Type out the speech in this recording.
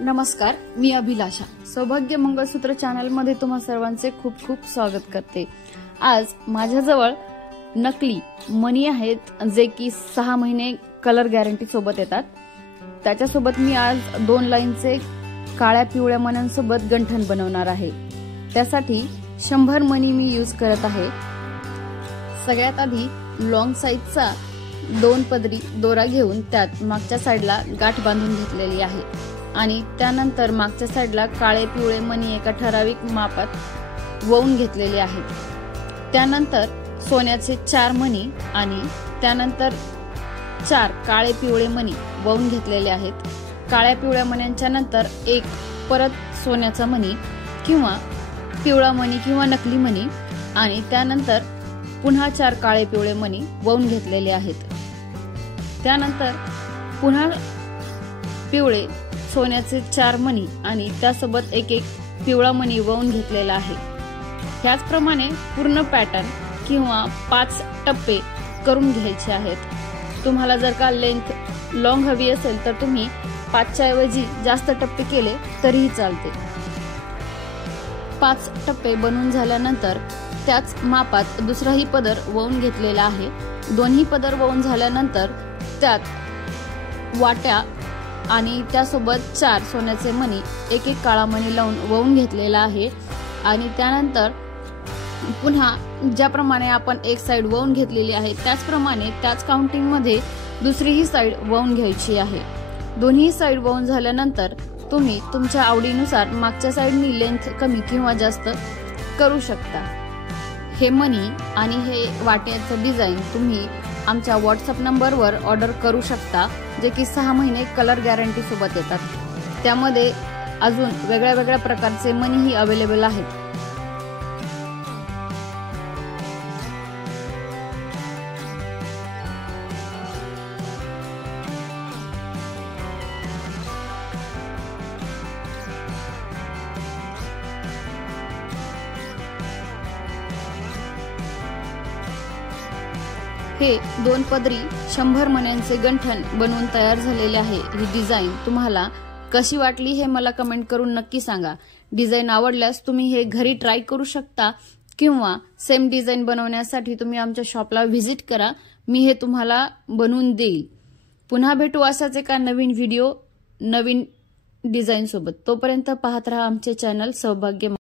नमस्कार, मी अभिलाषा सौभाग्य मंगळसूत्र चॅनल मध्ये तुम्हा सर्वांचे खूप खूप स्वागत करते। आज माझ्याजवळ नकली मणी आहेत जे की 6 महिने कलर गॅरंटी सोबत येतात। त्याच्यासोबत मी आज 2 लाईनचे काळ्या पिवळ्या मण्यांसोबत गंठण बनवणार आहे। त्यासाठी 100 मणी मी यूज करत आहे। सगळ्यात आधी लॉंग साइजचा 2 पदरी दोरा घेऊन त्यात मागच्या साइडला गाठ बांधून घेतलेली आहे आणि त्यानंतर मागच्या साइडला काळे पिवळे मणी एका ठराविक मापात वळून घेतलेले आहेत। त्यानंतर सोन्याचे 4 मणी आणि त्यानंतर 4 काळे पिवळे मणी वळून घेतलेले आहेत। काळ्या पिवळ्या मण्यांच्या नंतर एक परत सोन्याचा मणी किंवा पिवळा मणी किंवा नकली मणी आणि त्यानंतर पुन्हा 4 काळे पिवळे मणी वळून घेतलेले आहेत। त्यानंतर पुन्हा पिवळे सोन्याचे 4 मणी आणि त्यासोबत एक पिवळा मणी वळून घेतलेला आहे। त्याचप्रमाणे पूर्ण पॅटर्न किंवा 5 टप्पे करून घ्यायचे आहेत। तुम्हाला जर का लेंथ लॉंग हवी असेल तर तुम्ही 5च्या ऐवजी जास्त टप्पे केले तरीही चालते। 5 टप्पे बनवून झाल्यानंतर त्याच मापात दुसराही पदर वळून घेतलेला आहे। दोन्ही पदर वळून झाल्यानंतर त्यात वाट्या आणि त्यासोबत 4 सोन्याचे मणी एक काळा मणी लावून वळून घेतलेला आहे आणि त्यानंतर पुन्हा ज्याप्रमाणे आपण एक साइड वळून घेतलेली आहे त्याचप्रमाणे त्याच काउंटिंग मध्ये दुसरीही साइड वळून घ्यायची आहे। दोन्ही साइड वळून झाल्यानंतर तुम्ही तुमच्या आवडीनुसार मागच्या साइडनी लेंथ कमी किंवा जास्त करू शकता। हे मणी आणि हे वाट्याचं डिझाइन तुम्ही आमच्या व्हॉट्सअप नंबरवर ऑर्डर करू शकता जे की 6 महिने कलर गॅरंटी सोबत येतात। त्यामध्ये अजून वेगळ्या वेगळ्या प्रकारचे मणीही अवेलेबल आहेत। हे 2 पदरी 100 मण्यांचे गंठण बनवून तयार झालेले आहे। ही डिझाइन तुम्हाला कशी वाटली हे मला कमेंट करून नक्की सांगा। डिझाइन आवडल्यास तुम्ही हे घरी ट्राय करू शकता किंवा सेम डिझाइन बनवण्यासाठी तुम्ही आमच्या शॉपला व्हिजिट करा, मी हे तुम्हाला बनवून देईल। पुन्हा भेटू असाच एका नवीन व्हिडिओ नवीन डिझाइन सोबत। तोपर्यंत पाहत रहा आमचे चॅनल सौभाग्य।